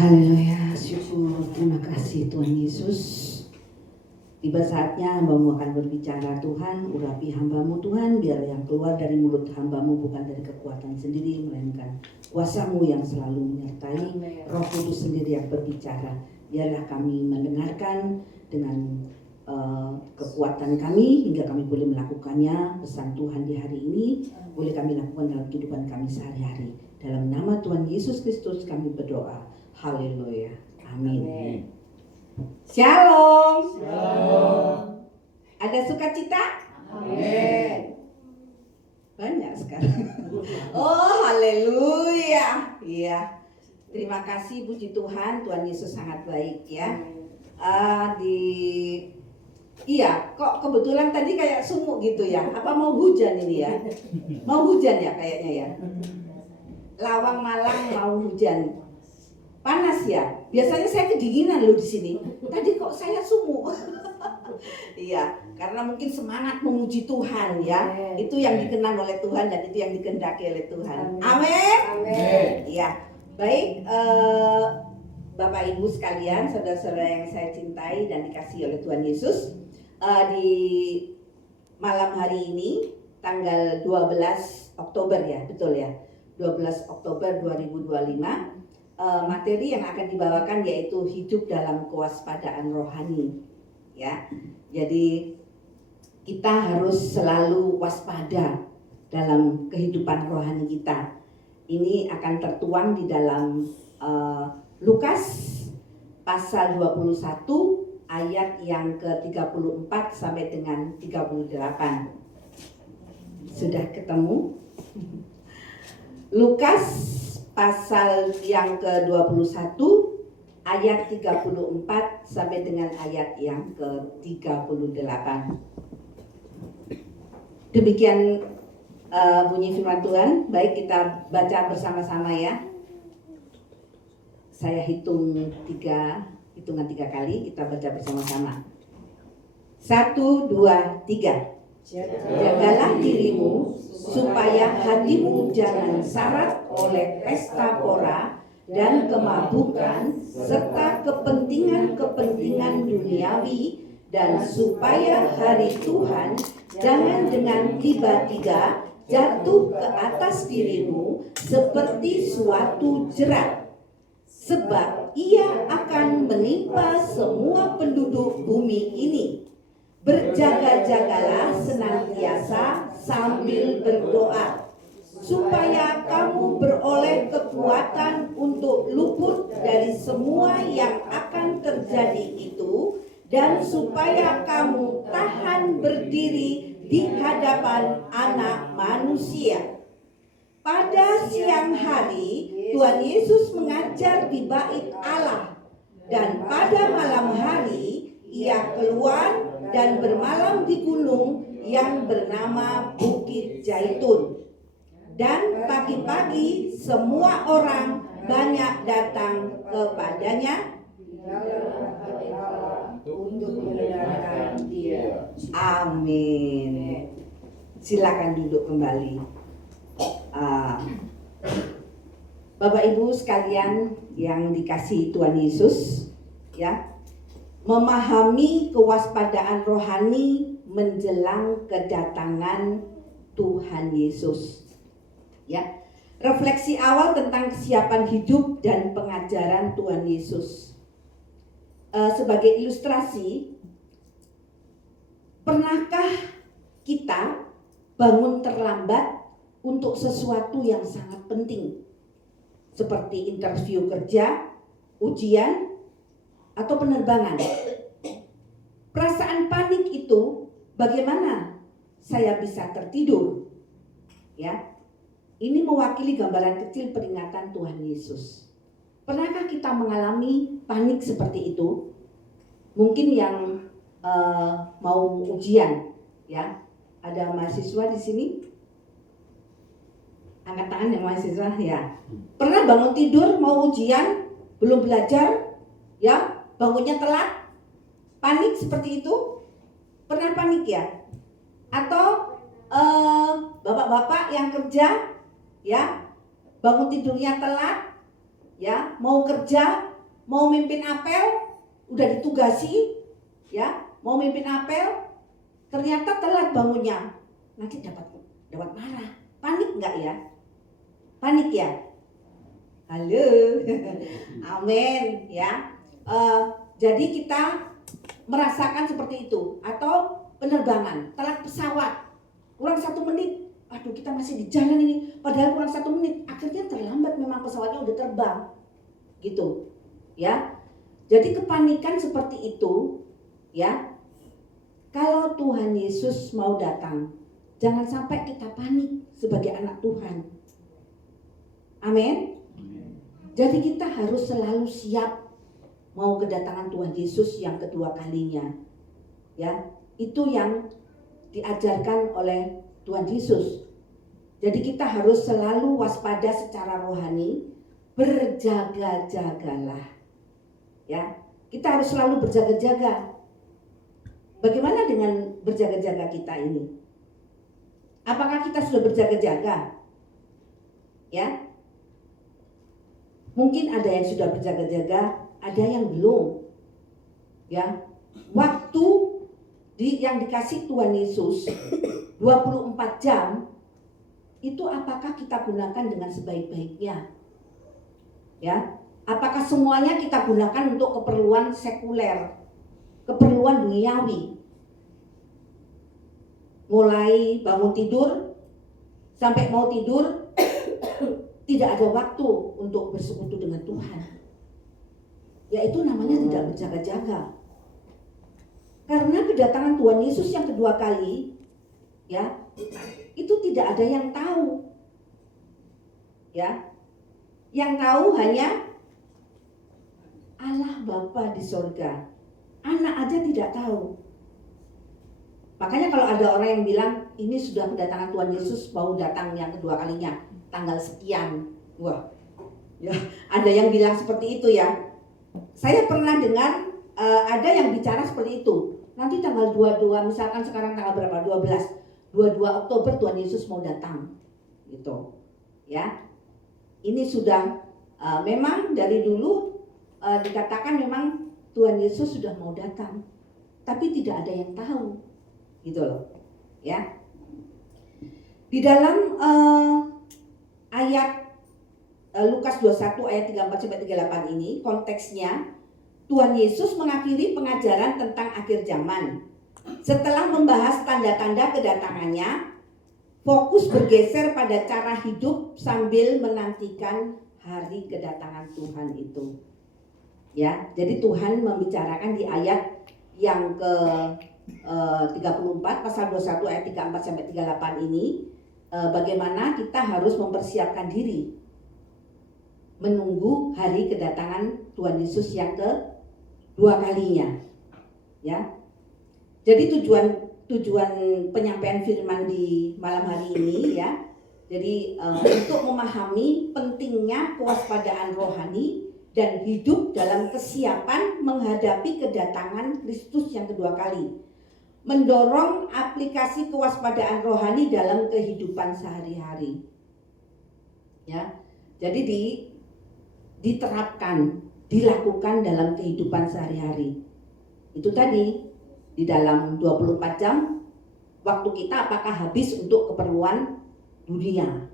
Haleluya, syukur, terima kasih Tuhan Yesus. Tiba saatnya hamba-Mu akan berbicara. Tuhan, urapi hamba-Mu Tuhan, biar yang keluar dari mulut hamba-Mu bukan dari kekuatan sendiri, melainkan kuasa-Mu yang selalu menyertai. Roh Kudus sendiri yang berbicara. Biarlah kami mendengarkan dengan kekuatan kami hingga kami boleh melakukannya. Pesan Tuhan di hari ini boleh kami lakukan dalam kehidupan kami sehari-hari. Dalam nama Tuhan Yesus Kristus kami berdoa. Haleluya. Amin. Shalom. Shalom. Ada sukacita? Amin. Banyak sekarang. Oh, haleluya. Iya. Terima kasih, puji Tuhan. Tuhan Yesus sangat baik ya. Iya, kok kebetulan tadi kayak sumuk gitu ya. Apa mau hujan ini ya? Mau hujan ya kayaknya ya. Lawang Malang mau hujan. Panas ya. Biasanya saya kedinginan loh di sini. Tadi kok saya sumuk. Iya, karena mungkin semangat memuji Tuhan ya. Itu yang dikenang oleh Tuhan dan itu yang dikehendaki oleh Tuhan. Amin. Amin. Iya. Baik, Bapak Ibu sekalian, saudara-saudara yang saya cintai dan dikasihi oleh Tuhan Yesus, di malam hari ini tanggal 12 Oktober ya, betul ya, 12 Oktober 2025, materi yang akan dibawakan yaitu hidup dalam kewaspadaan rohani ya. Jadi kita harus selalu waspada dalam kehidupan rohani kita. Ini akan tertuang di dalam Lukas pasal 21 ayat yang ke-34 sampai dengan 38. Sudah ketemu? Lukas pasal yang ke-21 ayat 34 sampai dengan ayat yang ke-38. Demikian bunyi firman Tuhan. Baik, kita baca bersama-sama ya. Saya hitungan tiga kali, kita baca bersama-sama. 1, 2, 3. Jagalah dirimu supaya hatimu jangan syarat oleh pesta pora dan kemabukan serta kepentingan-kepentingan duniawi, dan supaya hari Tuhan jangan dengan tiba-tiba jatuh ke atas dirimu seperti suatu jerat. Sebab ia akan menimpa semua penduduk bumi ini. Berjaga-jagalah senantiasa sambil berdoa, supaya kamu beroleh kekuatan untuk luput dari semua yang akan terjadi itu, dan supaya kamu tahan berdiri di hadapan Anak Manusia. Pada siang hari Tuhan Yesus mengajar di bait Allah, dan pada malam hari ia keluar dan bermalam di gunung yang bernama Bukit Zaitun. Dan pagi-pagi semua orang banyak datang kepadanya untuk mendengarkan Dia. Amin. Silakan duduk kembali. Bapak Ibu sekalian yang dikasihi Tuhan Yesus, ya, memahami kewaspadaan rohani menjelang kedatangan Tuhan Yesus. Ya, refleksi awal tentang kesiapan hidup dan pengajaran Tuhan Yesus. Sebagai ilustrasi, pernahkah kita bangun terlambat untuk sesuatu yang sangat penting, seperti interview kerja, ujian, atau penerbangan? Perasaan panik itu bagaimana saya bisa tertidur? Ya, ini mewakili gambaran kecil peringatan Tuhan Yesus. Pernahkah kita mengalami panik seperti itu? Mungkin yang mau ujian, ya, ada mahasiswa di sini. Angkat tangan yang mahasiswa ya. Pernah bangun tidur mau ujian, belum belajar, ya, bangunnya telat, panik seperti itu? Pernah panik ya? Atau bapak-bapak yang kerja, ya, bangun tidurnya telat, ya, mau kerja, mau mimpin apel, udah ditugasi, ya, mau mimpin apel, ternyata telat bangunnya, nanti dapat marah. Panik nggak ya? Panik ya? Halo, amin ya. Jadi kita merasakan seperti itu. Atau penerbangan, telat pesawat, kurang 1 menit, aduh kita masih di jalan ini, padahal kurang 1 menit, akhirnya terlambat, memang pesawatnya udah terbang, gitu ya. Jadi kepanikan seperti itu ya. Kalau Tuhan Yesus mau datang, jangan sampai kita panik sebagai anak Tuhan. Amin. Jadi kita harus selalu siap mau kedatangan Tuhan Yesus yang kedua kalinya. Ya, itu yang diajarkan oleh Tuhan Yesus. Jadi kita harus selalu waspada secara rohani, berjaga-jagalah. Ya, kita harus selalu berjaga-jaga. Bagaimana dengan berjaga-jaga kita ini? Apakah kita sudah berjaga-jaga? Ya, mungkin ada yang sudah berjaga-jaga, ada yang belum. Ya, waktu yang dikasih Tuhan Yesus 24 jam itu apakah kita gunakan dengan sebaik-baiknya? Ya, apakah semuanya kita gunakan untuk keperluan sekuler, keperluan duniawi? Mulai bangun tidur sampai mau tidur tidak ada waktu untuk bersekutu dengan Tuhan. Ya, itu namanya tidak berjaga-jaga. Karena kedatangan Tuhan Yesus yang kedua kali, ya, itu tidak ada yang tahu. Ya. Yang tahu hanya Allah Bapa di surga. Anak aja tidak tahu. Makanya kalau ada orang yang bilang ini sudah kedatangan Tuhan Yesus mau datang yang kedua kalinya tanggal sekian. Wah. Ya, ada yang bilang seperti itu ya. Saya pernah dengar ada yang bicara seperti itu. Nanti tanggal 22, misalkan sekarang tanggal berapa? 22 Oktober Tuhan Yesus mau datang. Gitu. Ya. Ini sudah memang dari dulu dikatakan memang Tuhan Yesus sudah mau datang. Tapi tidak ada yang tahu. Gitu loh. Ya. Di dalam ayat Lukas 21 ayat 34 sampai 38 ini konteksnya Tuhan Yesus mengakhiri pengajaran tentang akhir zaman. Setelah membahas tanda-tanda kedatangannya, fokus bergeser pada cara hidup sambil menantikan hari kedatangan Tuhan itu. Ya, jadi Tuhan membicarakan di ayat yang ke 34 pasal 21 ayat 34 sampai 38 ini bagaimana kita harus mempersiapkan diri menunggu hari kedatangan Tuhan Yesus yang kedua kalinya. Ya. Jadi tujuan penyampaian firman di malam hari ini ya. Jadi untuk memahami pentingnya kewaspadaan rohani dan hidup dalam kesiapan menghadapi kedatangan Kristus yang kedua kali. Mendorong aplikasi kewaspadaan rohani dalam kehidupan sehari-hari. Ya. Jadi diterapkan, dilakukan dalam kehidupan sehari-hari. Itu tadi di dalam 24 jam waktu kita apakah habis untuk keperluan dunia?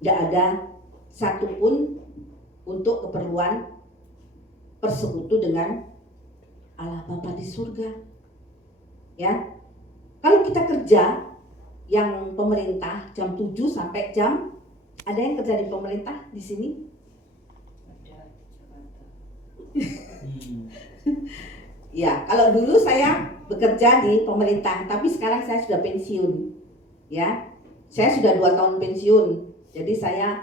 Tidak ada satupun untuk keperluan persekutu dengan Allah Bapa di surga. Ya. Kalau kita kerja yang pemerintah jam 7 sampai jam, ada yang kerja di pemerintah di sini? Ya, kalau dulu saya bekerja di pemerintah, tapi sekarang saya sudah pensiun. Ya, saya sudah 2 tahun pensiun. Jadi saya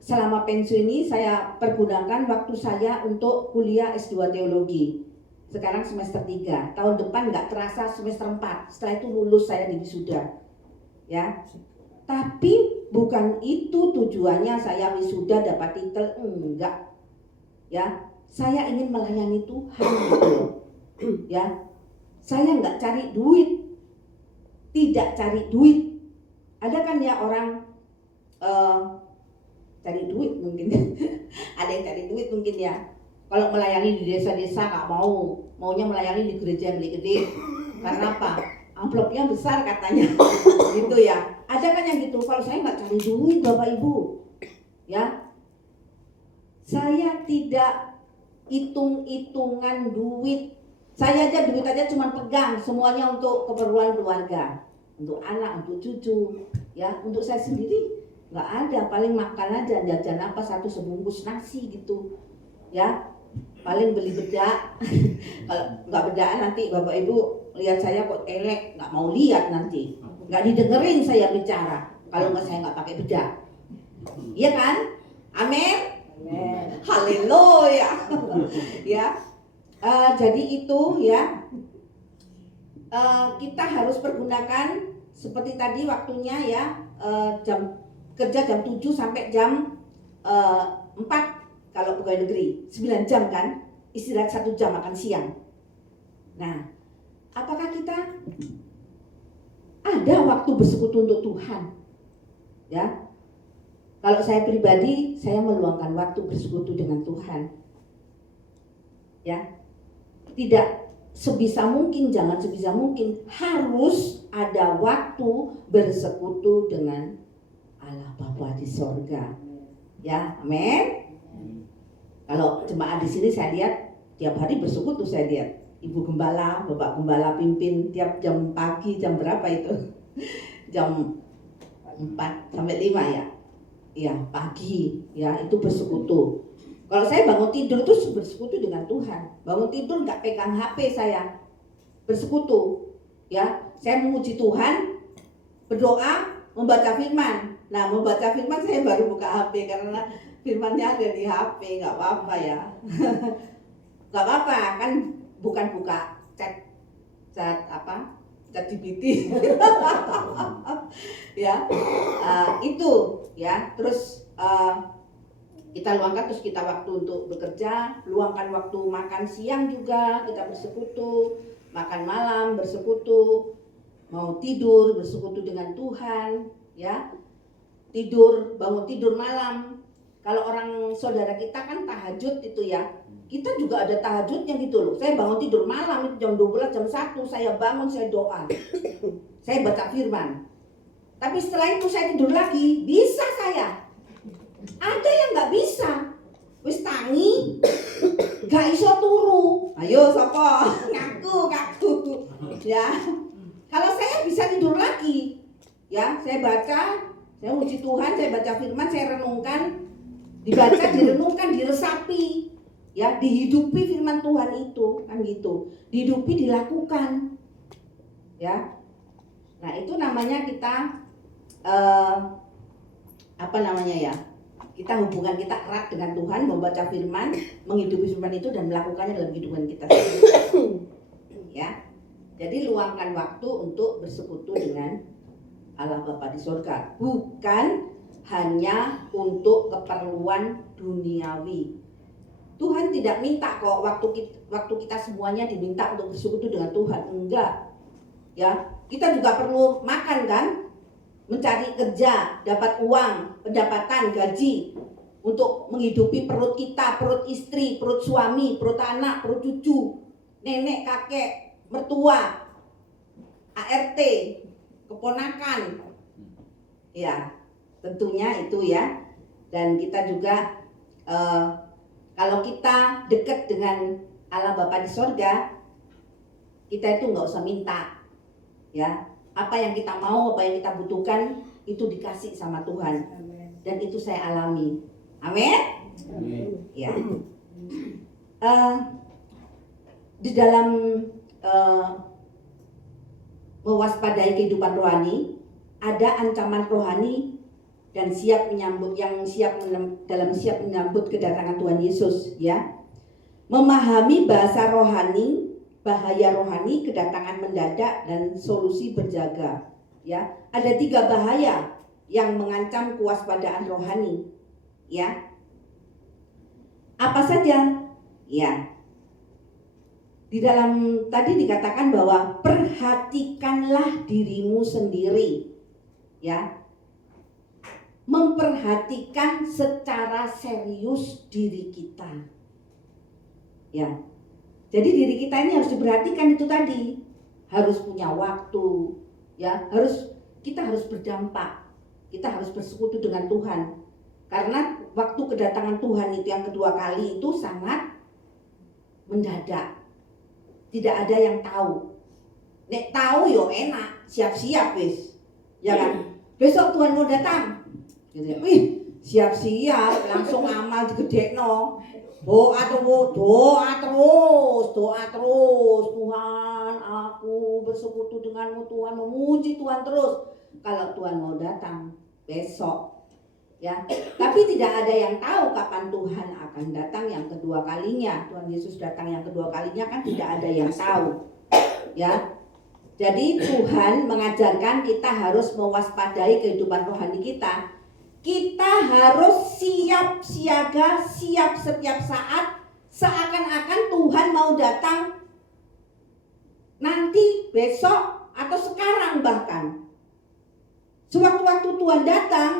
selama pensiun ini saya pergunakan waktu saya untuk kuliah S2 teologi. Sekarang semester 3, tahun depan nggak terasa semester 4. Setelah itu lulus saya di wisuda. Ya. Tapi bukan itu tujuannya saya wisuda dapat titel, enggak. Ya, saya ingin melayani Tuhan gitu. Ya, saya nggak cari duit, tidak cari duit. Ada kan ya orang cari duit mungkin. Ada yang cari duit mungkin ya. Kalau melayani di desa-desa nggak mau, maunya melayani di gereja yang gede. Karena apa? Amplopnya besar katanya. Gitu ya. Ada kan yang gitu. Kalau saya nggak cari duit Bapak Ibu, ya. Saya tidak hitung-hitungan duit. Saya aja duit aja cuma pegang, semuanya untuk keperluan keluarga, untuk anak, untuk cucu, ya. Untuk saya sendiri nggak ada. Paling makan aja, jajan apa satu sebungkus nasi gitu, ya. Paling beli bedak. Kalau nggak bedak nanti Bapak Ibu lihat saya kok elek, nggak mau lihat nanti, nggak didengerin saya bicara. Kalau nggak saya nggak pakai bedak, iya kan? Amin. Haleluya. Ya. Jadi itu ya, kita harus pergunakan seperti tadi waktunya ya, jam kerja jam 7 sampai jam 4 kalau pegawai negeri, 9 jam kan, istirahat 1 jam makan siang. Nah, apakah kita ada waktu bersekutu untuk Tuhan? Ya, kalau saya pribadi, saya meluangkan waktu bersekutu dengan Tuhan. Ya, tidak sebisa mungkin, jangan sebisa mungkin, harus ada waktu bersekutu dengan Allah Bapa di sorga. Ya, amin. Kalau jemaat di sini saya lihat tiap hari bersekutu, saya lihat Ibu Gembala, Bapak Gembala pimpin tiap jam pagi, jam berapa itu? Jam 4 sampai 5 ya. Ya, pagi ya, itu bersekutu. Kalau saya bangun tidur itu bersekutu dengan Tuhan. Bangun tidur nggak pegang HP saya, bersekutu. Ya, saya memuji Tuhan, berdoa, membaca firman. Nah, membaca firman saya baru buka HP karena firmannya ada di HP, nggak apa-apa ya. Nggak apa-apa kan, bukan buka chat apa, chat GPT. Ya, itu ya. Terus kita luangkan, terus kita waktu untuk bekerja, luangkan waktu makan siang juga kita bersekutu, makan malam bersekutu, mau tidur bersekutu dengan Tuhan, ya. Tidur, bangun tidur malam. Kalau orang saudara kita kan tahajud itu ya, kita juga ada tahajudnya gitu loh. Saya bangun tidur malam itu jam 12, jam 1 saya bangun, saya doa, saya baca firman. Tapi setelah itu saya tidur lagi, bisa saya. Ada yang nggak bisa, wis tangi, gak iso turu. Ayo sapa, ngaku, ya. Kalau saya bisa tidur lagi, ya, saya baca, saya muji Tuhan, saya baca firman, saya renungkan, dibaca, direnungkan, diresapi, ya, dihidupi firman Tuhan itu, kan gitu, dihidupi, dilakukan, ya. Nah itu namanya kita, apa namanya ya? Kita hubungan kita erat dengan Tuhan, membaca firman, menghidupi firman itu dan melakukannya dalam kehidupan kita. Ya, jadi luangkan waktu untuk bersekutu dengan Allah Bapa di surga, bukan hanya untuk keperluan duniawi. Tuhan tidak minta kok waktu kita semuanya diminta untuk bersekutu dengan Tuhan, enggak. Ya, kita juga perlu makan kan? Mencari kerja, dapat uang, pendapatan, gaji untuk menghidupi perut kita, perut istri, perut suami, perut anak, perut cucu, nenek, kakek, mertua, ART, keponakan. Ya, tentunya itu ya. Dan kita juga kalau kita dekat dengan Allah Bapa di sorga, kita itu nggak usah minta, ya. Apa yang kita mau, apa yang kita butuhkan itu dikasih sama Tuhan. Dan itu saya alami. Amin. Ya. Di dalam mewaspadai kehidupan rohani, ada ancaman rohani dan siap menyambut kedatangan Tuhan Yesus, ya. Memahami bahasa rohani, bahaya rohani, kedatangan mendadak, dan solusi berjaga, ya. Ada 3 bahaya yang mengancam kewaspadaan rohani, ya. Apa saja? Ya. Di dalam tadi dikatakan bahwa perhatikanlah dirimu sendiri, ya. memperhatikan secara serius diri kita. Ya. Jadi diri kita ini harus diperhatikan itu tadi. Harus punya waktu, ya, kita harus berdampak. Kita harus bersekutu dengan Tuhan. Karena waktu kedatangan Tuhan itu yang kedua kali itu sangat mendadak. Tidak ada yang tahu. Nek tahu yo enak, siap-siap wis. Ya kan? Besok Tuhan mau datang. Gitu ya. Wih, siap-siap, langsung amal digedekno. Doa terus. Tuhan, aku bersekutu denganmu Tuhan, memuji Tuhan terus. Kalau Tuhan mau datang besok, ya. Tapi tidak ada yang tahu kapan Tuhan akan datang yang kedua kalinya. Tuhan Yesus datang yang kedua kalinya kan tidak ada yang tahu, ya. Jadi Tuhan mengajarkan kita harus mewaspadai kehidupan rohani kita. Kita harus siap siaga, siap setiap saat, seakan-akan Tuhan mau datang nanti, besok, atau sekarang bahkan. Sewaktu-waktu Tuhan datang,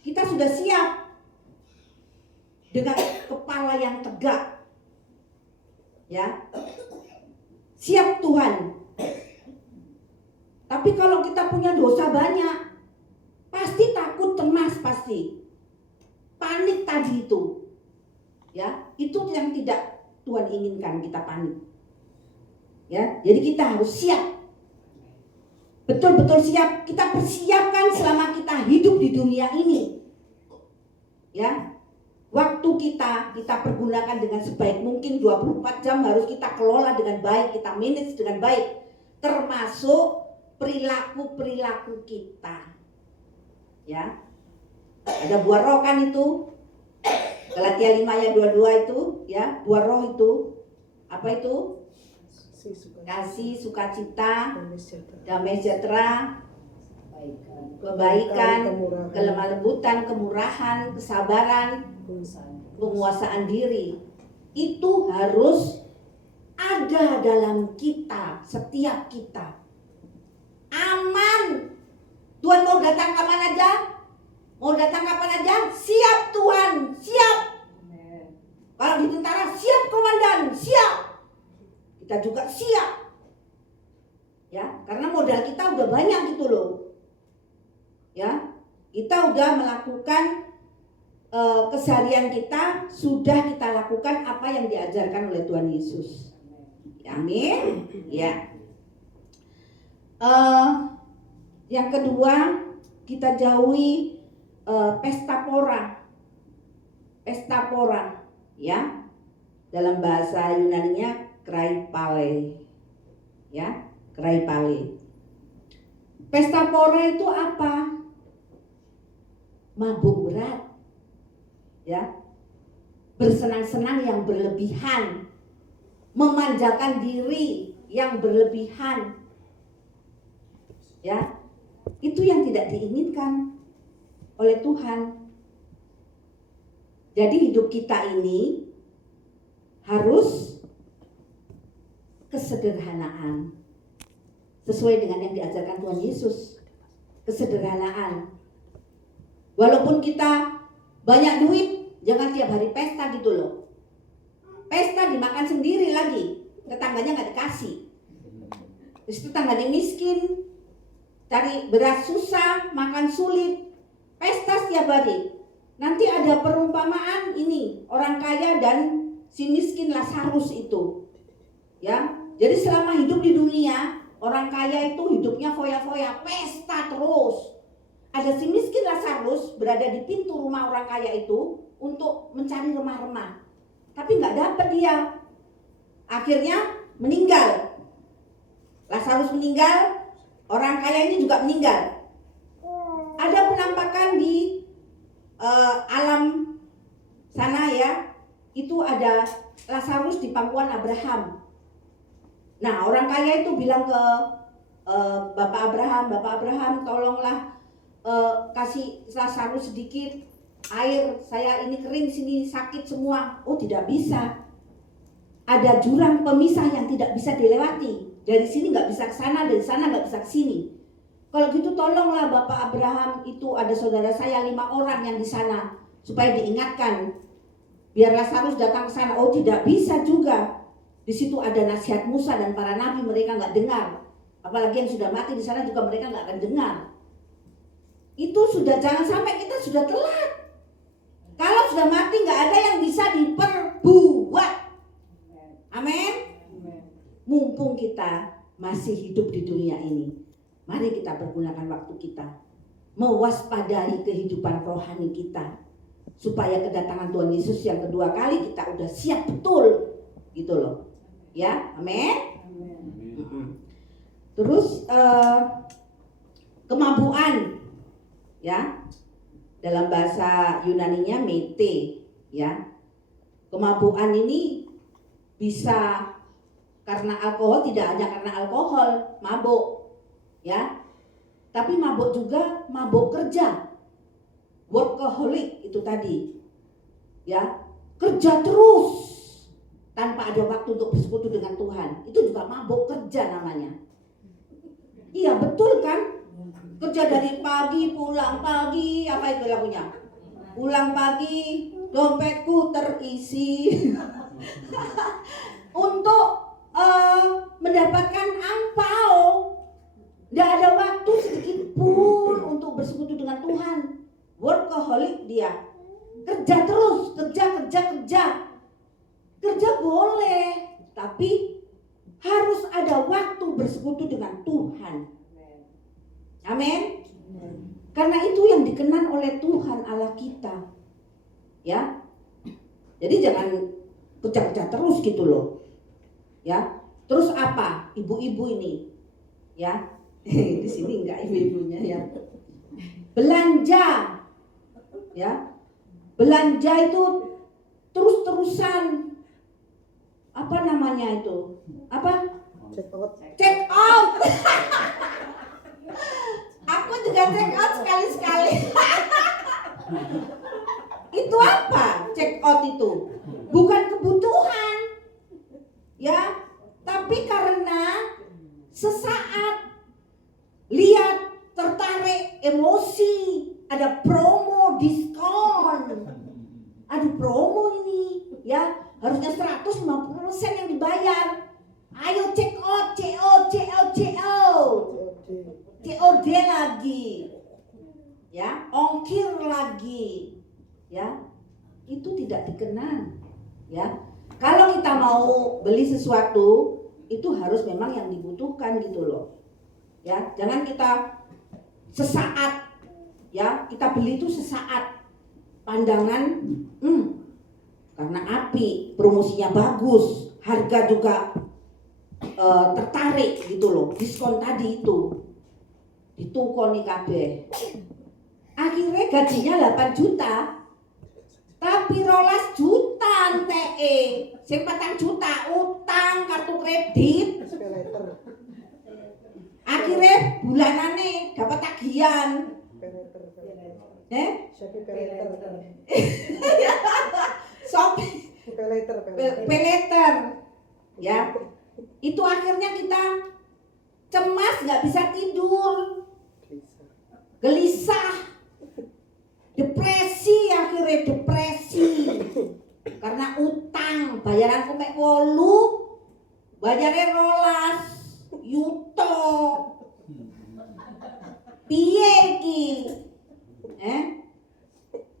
kita sudah siap dengan kepala yang tegak, ya, siap Tuhan. Tapi kalau kita punya dosa banyak, pasti takut, cemas, pasti panik tadi itu, ya, itu yang tidak Tuhan inginkan, kita panik, ya. Jadi kita harus siap, betul-betul siap. Kita persiapkan selama kita hidup di dunia ini, ya. Waktu kita pergunakan dengan sebaik mungkin. 24 jam harus kita kelola dengan baik, kita manage dengan baik, termasuk perilaku kita. Ya, ada buah roh kan itu, Galatia 5 ayat 22 itu, ya, buah roh itu apa itu? Kasih, sukacita, damai sejahtera, kebaikan, kelemah lembutan, kemurahan, kesabaran, penguasaan diri. Itu harus ada dalam kita, setiap kita. Aman. Tuhan mau datang kapan aja? Mau datang kapan aja? Siap Tuhan, siap. Kalau di tentara, siap komandan, siap. Kita juga siap. Ya, karena modal kita udah banyak gitu loh. Ya, kita udah melakukan keseharian kita, sudah kita lakukan apa yang diajarkan oleh Tuhan Yesus. Amin. Ya. Yang kedua, kita jauhi pesta pora. Pesta pora, ya. Dalam bahasa Yunaninya kraipale. Ya, kraipale. Pesta pora itu apa? Mabuk berat. Ya. Bersenang-senang yang berlebihan. Memanjakan diri yang berlebihan. Ya. Itu yang tidak diinginkan oleh Tuhan. Jadi hidup kita ini harus kesederhanaan, sesuai dengan yang diajarkan Tuhan Yesus. Kesederhanaan. Walaupun kita banyak duit, jangan tiap hari pesta gitu loh. Pesta dimakan sendiri lagi, tetangganya nggak dikasih. Terus tetangganya miskin, cari beras susah, makan sulit, pesta setiap hari. Nanti ada perumpamaan ini, orang kaya dan si miskin Lazarus itu. Ya, jadi selama hidup di dunia, orang kaya itu hidupnya foya-foya, pesta terus. Ada si miskin Lazarus berada di pintu rumah orang kaya itu untuk mencari remah-remah, tapi nggak dapat dia. Akhirnya meninggal. Lazarus meninggal, orang kaya ini juga meninggal. Ada penampakan di alam sana ya, itu ada Lazarus di pangkuan Abraham. Nah, orang kaya itu bilang ke Bapak Abraham, tolonglah kasih Lazarus sedikit air, saya ini kering sini, sakit semua. Oh, tidak bisa. Ada jurang pemisah yang tidak bisa dilewati. Dari sini nggak bisa ke sana, dari sana nggak bisa ke sini. Kalau gitu tolonglah Bapak Abraham, itu ada saudara saya 5 orang yang di sana, supaya diingatkan. Biar Lazarus datang ke sana. Oh, tidak bisa juga. Di situ ada nasihat Musa dan para nabi, mereka nggak dengar. Apalagi yang sudah mati di sana juga mereka nggak akan dengar. Itu sudah, jangan sampai kita sudah telat. Kalau sudah mati nggak ada yang bisa diperbuat. Amin. Mumpung kita masih hidup di dunia ini, mari kita pergunakan waktu kita mewaspadai kehidupan rohani kita, supaya kedatangan Tuhan Yesus yang kedua kali kita udah siap betul, gitu loh. Ya, amin. Terus kemabuan, ya, dalam bahasa Yunaninya mete, ya. Kemabuan ini bisa karena alkohol, tidak hanya karena alkohol, mabuk, ya. Tapi mabuk juga mabuk kerja, workaholic itu tadi, ya, kerja terus tanpa ada waktu untuk bersekutu dengan Tuhan. Itu juga mabuk kerja namanya. Iya betul kan? Kerja dari pagi, pulang pagi, apa itu lagunya? Pulang pagi, dompetku terisi. Untuk mendapatkan angpau, tidak ada waktu sedikit pun untuk bersekutu dengan Tuhan. Workaholic dia, kerja terus, kerja boleh, tapi harus ada waktu bersekutu dengan Tuhan. Amin. Karena itu yang dikenan oleh Tuhan Allah kita, ya. Jadi jangan kerja terus gitu loh. Ya, terus apa? Ibu-ibu ini, ya, di sini enggak ibu-ibunya ya. Belanja, ya, belanja itu terus-terusan, apa namanya itu? Apa? Check out. Aku juga check out sekali-sekali. Itu apa? Check out itu bukan kebutuhan, ya, tapi karena sesaat lihat, tertarik, emosi, ada promo, diskon, ada promo ini, ya, harusnya 150% yang dibayar. Ayo check out, COD lagi, ya, ongkir lagi, ya, itu tidak dikenan, ya. Kalau kita mau beli sesuatu, itu harus memang yang dibutuhkan gitu loh, ya. Jangan kita sesaat, ya, kita beli itu sesaat, pandangan, karena api, promosinya bagus, harga juga tertarik gitu loh, diskon tadi itu, ditukoni kabeh. Akhirnya gajinya 8 juta, tapi 12 juta TE, sing 4 juta utang kartu kredit. Akhirnya bulanane dapat tagihan. Peleter, ya. Itu akhirnya kita cemas, nggak bisa tidur, gelisah, depresi, akhirnya depresi karena utang. Bayaranku mek 8, bayarnya 12 yuto. Piye iki?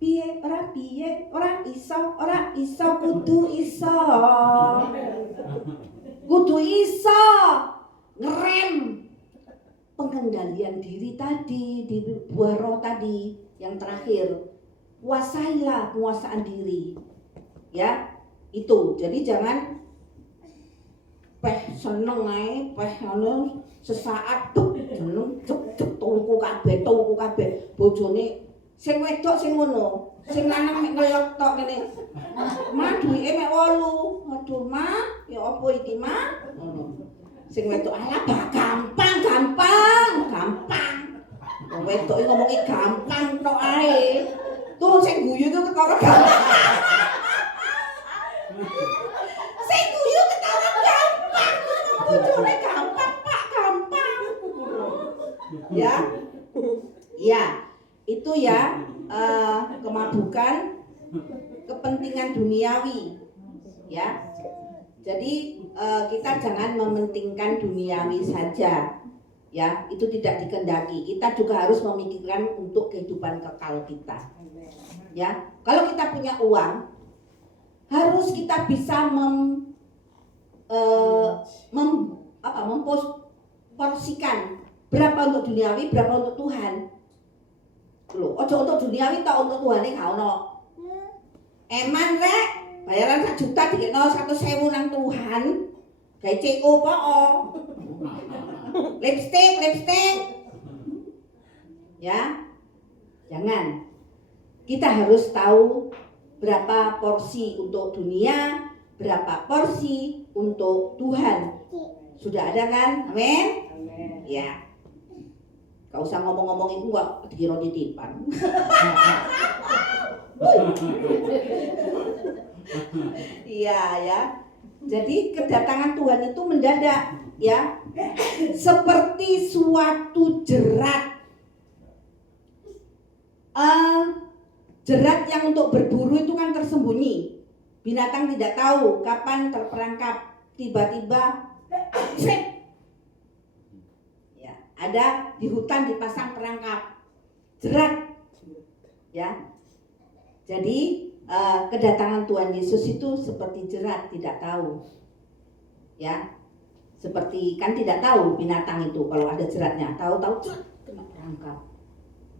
Piye ora iso kudu iso ngerem pengendalian diri tadi di buah roh tadi yang terakhir. Kuasailah penguasaan diri, ya, itu. Jadi jangan seneng ae, ngono sesaat seneng tuku kabeh bojone sing wedok sing ngono, sing lanang mek ngelok tok kene. Ma duwike mek 8. Aduh, Ma, ya apa iki, Ma? Ngono. Sing wedok ala gampang. Wong wedok iki ngomongi gampang tok ae. Tuh sing guyu itu ketara gampang. Sing guyu ketara gampang. Bojone gampang, Pak, gampang. Ya. Seperti ya kemabukan, kepentingan duniawi, ya. Jadi kita jangan mementingkan duniawi saja, ya. Itu tidak dikehendaki. Kita juga harus memikirkan untuk kehidupan kekal kita, ya. Kalau kita punya uang, harus kita bisa memporsikan berapa untuk duniawi, berapa untuk Tuhan. Loh, ojo untuk duniawi tak untuk Tuhan ini gak ono. Eman rek, bayaran 1 juta dikeno 100.000 nang Tuhan. Gawe CO po. Lipstick. Ya. Jangan. Kita harus tahu berapa porsi untuk dunia, berapa porsi untuk Tuhan. Sudah ada kan? Amin. Ya. Gak usah ngomong-ngomong itu gak dikira titipan. Iya ya. Jadi kedatangan Tuhan itu mendadak, ya. Seperti suatu jerat. Jerat yang untuk berburu itu kan tersembunyi. Binatang tidak tahu kapan terperangkap. Tiba-tiba ada di hutan dipasang perangkap jerat, ya. Jadi kedatangan Tuhan Yesus itu seperti jerat, tidak tahu, ya. Seperti kan tidak tahu binatang itu kalau ada jeratnya, tahu-tahu kena perangkap.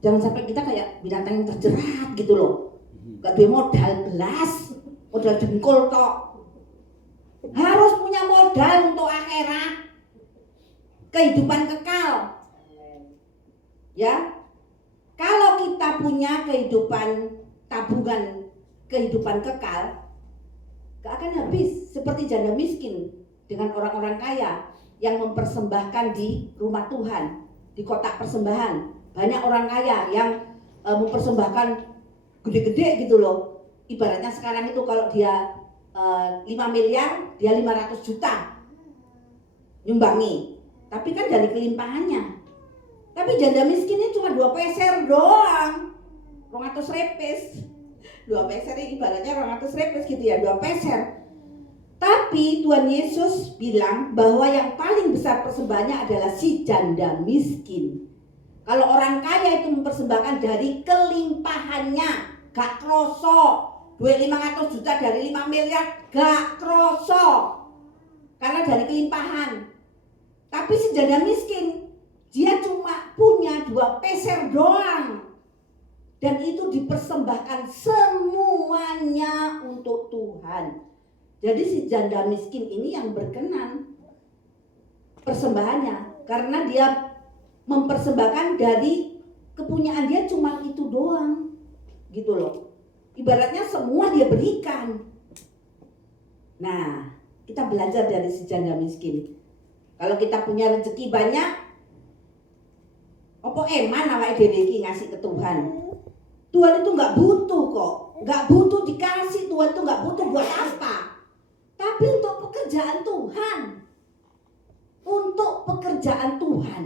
Jangan sampai kita kayak binatang yang terjerat gitu loh, gak duwe modal belas, modal dengkul tok. Harus punya modal untuk akhirat, kehidupan kekal. Ya, kalau kita punya kehidupan tabungan, kehidupan kekal, gak akan habis. Seperti janda miskin dengan orang-orang kaya yang mempersembahkan di rumah Tuhan, di kotak persembahan. Banyak orang kaya yang mempersembahkan gede-gede gitu loh. Ibaratnya sekarang itu kalau dia 5 miliar, dia 500 juta nyumbangi. Tapi kan dari kelimpahannya. Tapi janda miskinnya cuma 2 peser doang, 200 repes. 2 peser ini ibaratnya 200 repes gitu ya, 2 peser. Tapi Tuhan Yesus bilang bahwa yang paling besar persembahannya adalah si janda miskin. Kalau orang kaya itu mempersembahkan dari kelimpahannya, gak kroso. Duit 500 juta dari 5 miliar, gak kroso. Karena dari kelimpahan. Tapi si janda miskin, dia cuma punya 2 peser doang. Dan itu dipersembahkan semuanya untuk Tuhan. Jadi si janda miskin ini yang berkenan persembahannya. Karena dia mempersembahkan dari kepunyaan dia cuma itu doang. Gitu loh. Ibaratnya semua dia berikan. Nah, kita belajar dari si janda miskin. Kalau kita punya rezeki banyak, opo eman awake dhewe iki ngasih ke Tuhan. Tuhan itu nggak butuh kok, nggak butuh dikasih. Tuhan itu nggak butuh buat apa. Tapi untuk pekerjaan Tuhan, untuk pekerjaan Tuhan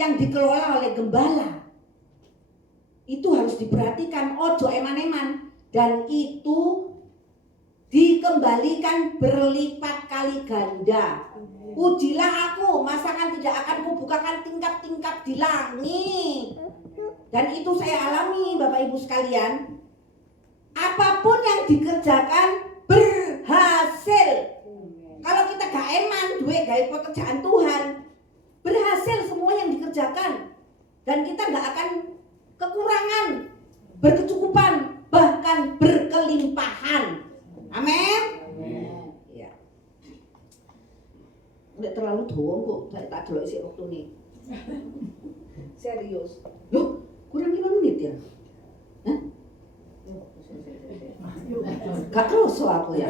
yang dikelola oleh gembala, itu harus diperhatikan. Ojo eman-eman, dan itu dikembalikan berlipat kali ganda. Ujilah aku, masakan tidak akan kubukakan tingkap-tingkap di langit. Dan itu saya alami Bapak Ibu sekalian. Apapun yang dikerjakan berhasil. Kalau kita gak eman duit gawe pekerjaan Tuhan, berhasil semua yang dikerjakan. Dan kita gak akan kekurangan, berkecukupan, bahkan berkelimpahan. Amin. Ya. Udah terlalu doang kok, saya tak delok isi waktu nih. Serius. Loh, kurang 5 menit ya? Hah? Gak kerasa aku ya.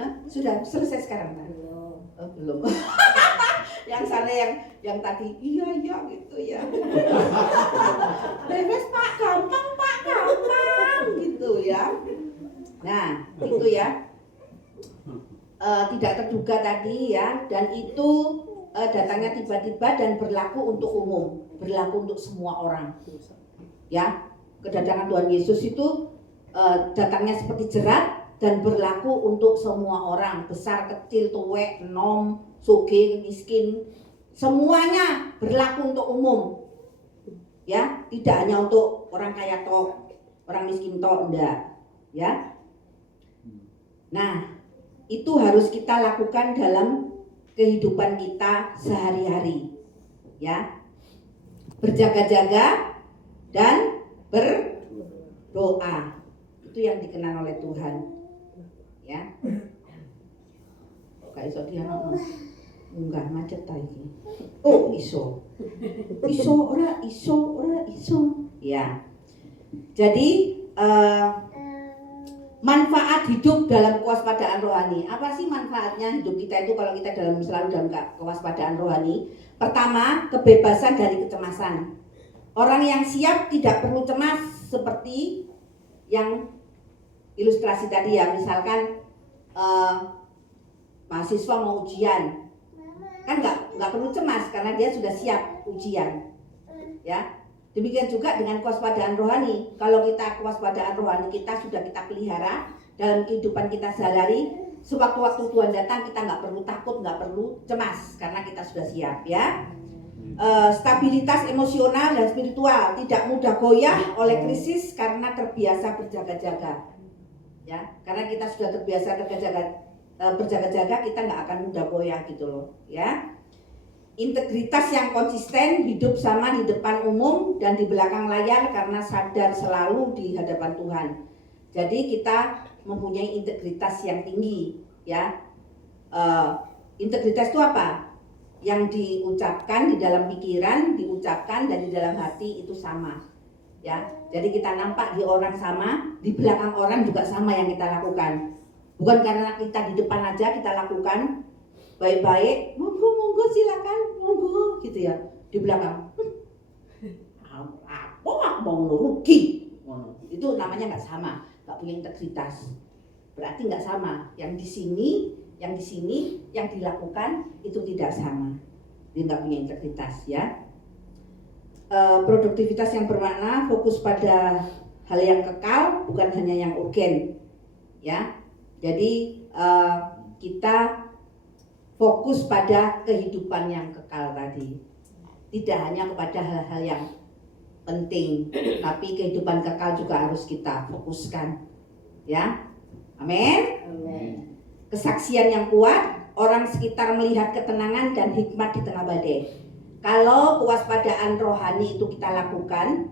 Hah? Sudah selesai sekarang kan? Oh, belum. Yang sana yang tadi iya gitu ya. Bebas Pak, gampang gitu ya. Nah, itu ya. Tidak terduga tadi ya, dan itu datangnya tiba-tiba dan berlaku untuk umum. berlaku untuk semua orang. Ya, kedatangan Tuhan Yesus itu datangnya seperti jerat dan berlaku untuk semua orang, besar, kecil, tuwek, enom, sugih, miskin, semuanya berlaku untuk umum. Ya, tidak hanya untuk orang kaya tok, orang miskin tok, enggak. Ya. Nah, itu harus kita lakukan dalam kehidupan kita sehari-hari. Ya. Berjaga-jaga dan berdoa. Itu yang dikenal oleh Tuhan. Ya. Kok iso dia enggak macet ta iki. Oh, iso. Ora iso. Ya. Jadi manfaat hidup dalam kewaspadaan rohani. Apa sih manfaatnya hidup kita itu kalau kita selalu dalam kewaspadaan rohani? Pertama, kebebasan dari kecemasan. Orang yang siap tidak perlu cemas seperti yang ilustrasi tadi ya. Misalkan mahasiswa mau ujian, kan nggak perlu cemas karena dia sudah siap ujian. Ya. Demikian juga dengan kewaspadaan rohani. Kalau kita kewaspadaan rohani kita sudah kita pelihara dalam kehidupan kita sehari-hari, sewaktu-waktu Tuhan datang kita nggak perlu takut, nggak perlu cemas karena kita sudah siap. Ya. Stabilitas emosional dan spiritual, tidak mudah goyah oleh krisis karena terbiasa berjaga-jaga. Ya, karena kita sudah terbiasa berjaga-jaga, kita nggak akan mudah goyah gitu loh. Ya. Integritas yang konsisten, hidup sama di depan umum dan di belakang layar karena sadar selalu di hadapan Tuhan. Jadi kita mempunyai integritas yang tinggi, ya. Integritas itu apa? Yang diucapkan di dalam pikiran, diucapkan dan di dalam hati itu sama, ya. Jadi kita nampak di orang sama, di belakang orang juga sama yang kita lakukan. Bukan karena kita di depan aja kita lakukan baik-baik, monggo silakan, monggo gitu ya. Di belakang, aku mau rugi, itu namanya nggak sama, nggak punya integritas. Berarti nggak sama. Yang di sini, yang dilakukan itu tidak sama. Dia nggak punya integritas, ya. Produktivitas yang bermakna, fokus pada hal yang kekal, bukan hanya yang urgen, ya. Jadi kita fokus pada kehidupan yang kekal tadi, tidak hanya kepada hal-hal yang penting, tapi kehidupan kekal juga harus kita fokuskan, ya. Amin. Kesaksian yang kuat, orang sekitar melihat ketenangan dan hikmat di tengah badai. Kalau kewaspadaan rohani itu kita lakukan,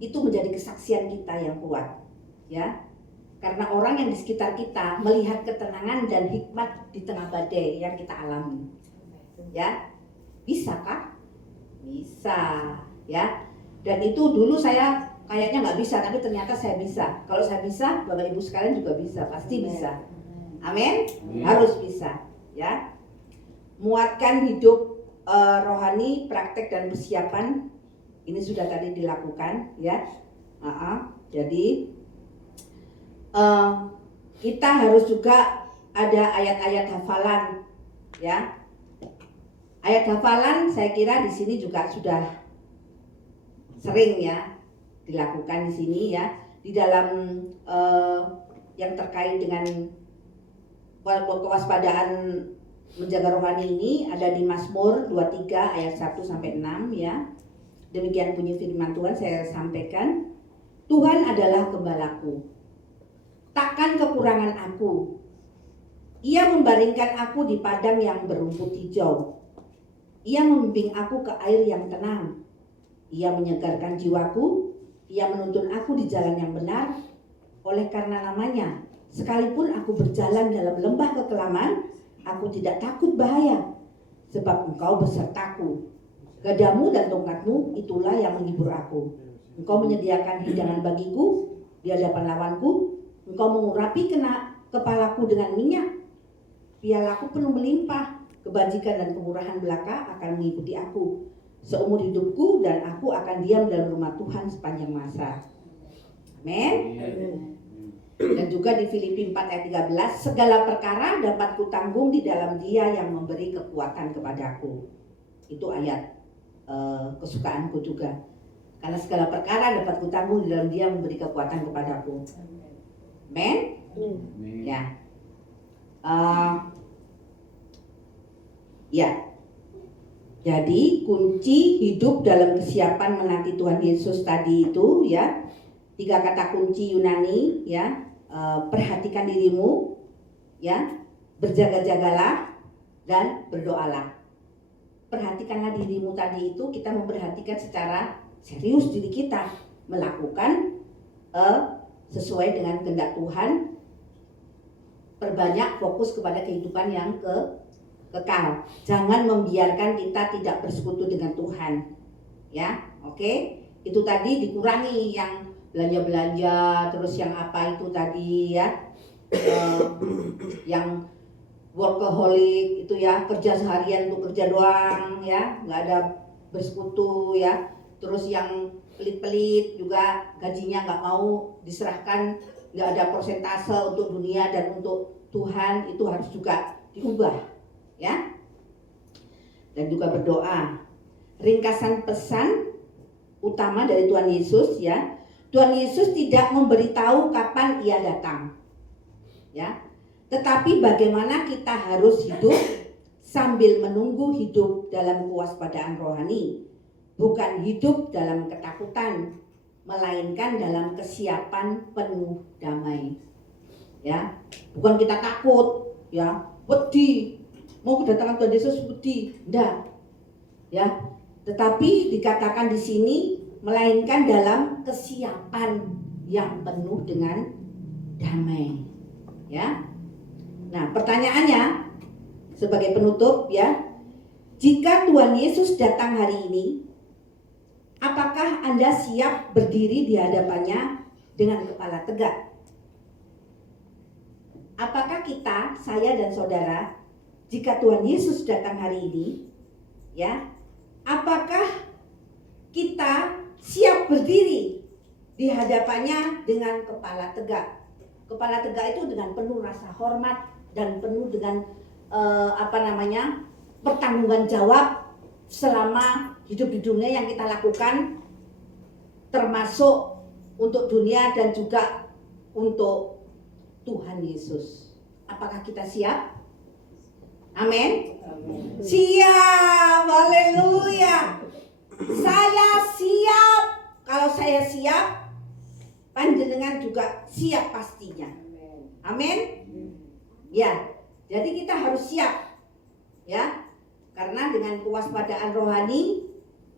itu menjadi kesaksian kita yang kuat, ya. Karena orang yang di sekitar kita melihat ketenangan dan hikmat di tengah badai yang kita alami. Ya. Bisa kah? Bisa, ya. Dan itu dulu saya kayaknya nggak bisa, tapi ternyata saya bisa. Kalau saya bisa, Bapak Ibu sekalian juga bisa, pasti bisa. Amin. Harus bisa, ya. Muatkan hidup rohani, praktek dan persiapan. Ini sudah tadi dilakukan, ya. Jadi kita harus juga ada ayat-ayat hafalan, ya. Ayat hafalan saya kira di sini juga sudah sering ya dilakukan di sini, ya. Di dalam yang terkait dengan kewaspadaan menjaga rohani ini ada di Mazmur 23 ayat 1 sampai 6, ya. Demikian bunyi firman Tuhan, saya sampaikan. Tuhan adalah gembalaku, takkan kekurangan aku. Ia membaringkan aku di padang yang berumput hijau. Ia membimbing aku ke air yang tenang. Ia menyegarkan jiwaku. Ia menuntun aku di jalan yang benar oleh karena namanya. Sekalipun aku berjalan dalam lembah kekelaman, aku tidak takut bahaya, sebab Engkau besertaku. Gadamu dan tongkatmu itulah yang menghibur aku. Engkau menyediakan hidangan bagiku di hadapan lawanku. Engkau mengurapi kepalaku dengan minyak. Pialaku penuh melimpah. Kebajikan dan kemurahan belaka akan mengikuti aku seumur hidupku, dan aku akan diam dalam rumah Tuhan sepanjang masa. Amin. Dan juga di Filipi 4 ayat 13, segala perkara dapat kutanggung di dalam Dia yang memberi kekuatan kepadaku. Itu ayat kesukaanku juga. Karena segala perkara dapat kutanggung di dalam Dia memberi kekuatan kepadaku. Amen. Ya. Ya. Jadi kunci hidup dalam kesiapan menanti Tuhan Yesus tadi itu ya, 3 kata kunci Yunani ya, perhatikan dirimu ya, berjaga-jagalah dan berdoalah. Perhatikanlah dirimu tadi itu, kita memperhatikan secara serius diri kita, melakukan sesuai dengan kehendak Tuhan, perbanyak fokus kepada kehidupan yang kekal. Jangan membiarkan kita tidak bersekutu dengan Tuhan. Ya, oke? Itu tadi dikurangi yang belanja-belanja, terus yang apa itu tadi ya, yang workaholic itu ya, kerja seharian untuk kerja doang ya, nggak ada bersekutu ya. Terus yang pelit-pelit juga gajinya nggak mau diserahkan, nggak ada persentase untuk dunia dan untuk Tuhan, itu harus juga diubah ya. Dan juga berdoa. Ringkasan pesan utama dari Tuhan Yesus ya, Tuhan Yesus tidak memberitahu kapan Ia datang ya, tetapi bagaimana kita harus hidup sambil menunggu hidup dalam kewaspadaan rohani. Bukan hidup dalam ketakutan, melainkan dalam kesiapan penuh damai. Ya, bukan kita takut, ya, wedi, mau kedatangan Tuhan Yesus wedi, enggak. Ya, tetapi dikatakan di sini melainkan dalam kesiapan yang penuh dengan damai. Ya. Nah, pertanyaannya sebagai penutup ya, jika Tuhan Yesus datang hari ini, apakah Anda siap berdiri di hadapannya dengan kepala tegak? Apakah kita, saya dan saudara, jika Tuhan Yesus datang hari ini, ya, apakah kita siap berdiri di hadapannya dengan kepala tegak? Kepala tegak itu dengan penuh rasa hormat dan penuh dengan pertanggungan jawab selama hidup di dunia yang kita lakukan, termasuk untuk dunia dan juga untuk Tuhan Yesus. Apakah kita siap? Amin. Siap, haleluya. Saya siap. Kalau saya siap, panjenengan juga siap pastinya. Amin. Ya, jadi kita harus siap. Ya, karena dengan kewaspadaan rohani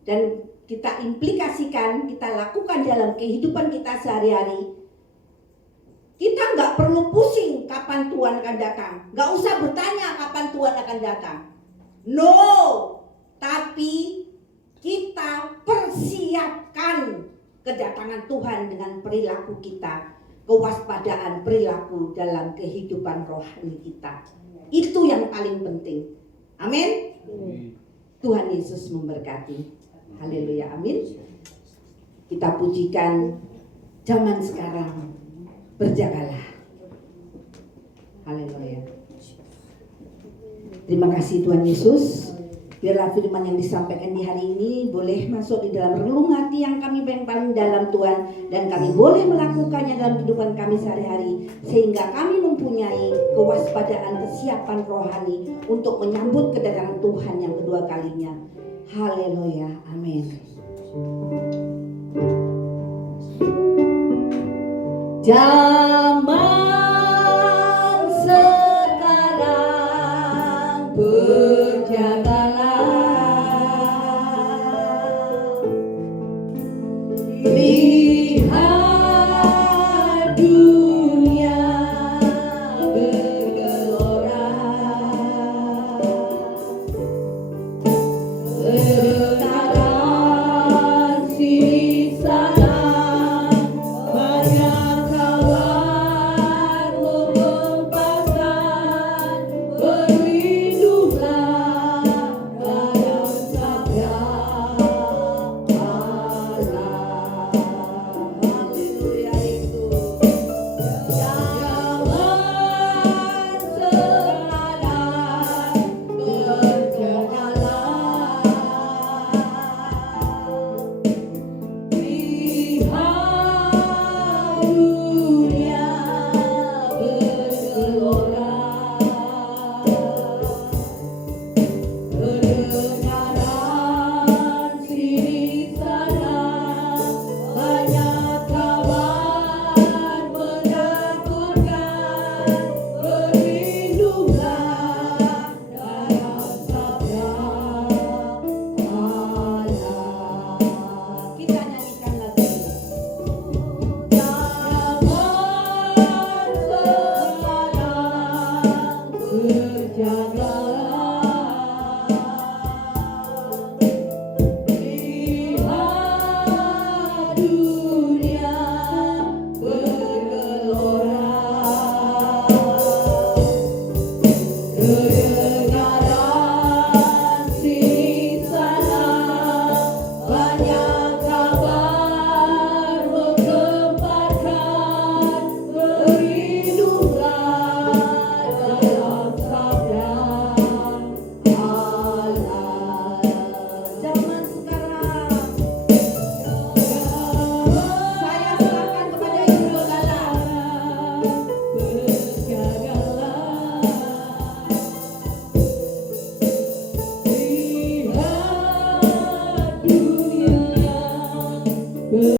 dan kita implikasikan, kita lakukan dalam kehidupan kita sehari-hari, kita nggak perlu pusing kapan Tuhan akan datang. Nggak usah bertanya kapan Tuhan akan datang. No, tapi kita persiapkan kedatangan Tuhan dengan perilaku kita, kewaspadaan perilaku dalam kehidupan rohani kita. Itu yang paling penting. Amin. Tuhan Yesus memberkati. Haleluya, amin. Kita pujikan zaman sekarang. Berjagalah. Haleluya. Terima kasih Tuhan Yesus. Biarlah firman yang disampaikan di hari ini boleh masuk di dalam relung hati yang kami yang paling dalam Tuhan, dan kami boleh melakukannya dalam kehidupan kami sehari-hari, sehingga kami mempunyai kewaspadaan, kesiapan rohani untuk menyambut kedatangan Tuhan yang kedua kalinya. Haleluya, amin. Zaman sekarang berjagalah, lihat dunia bergelora, sekarang sini sana banyak kawan. Yesus.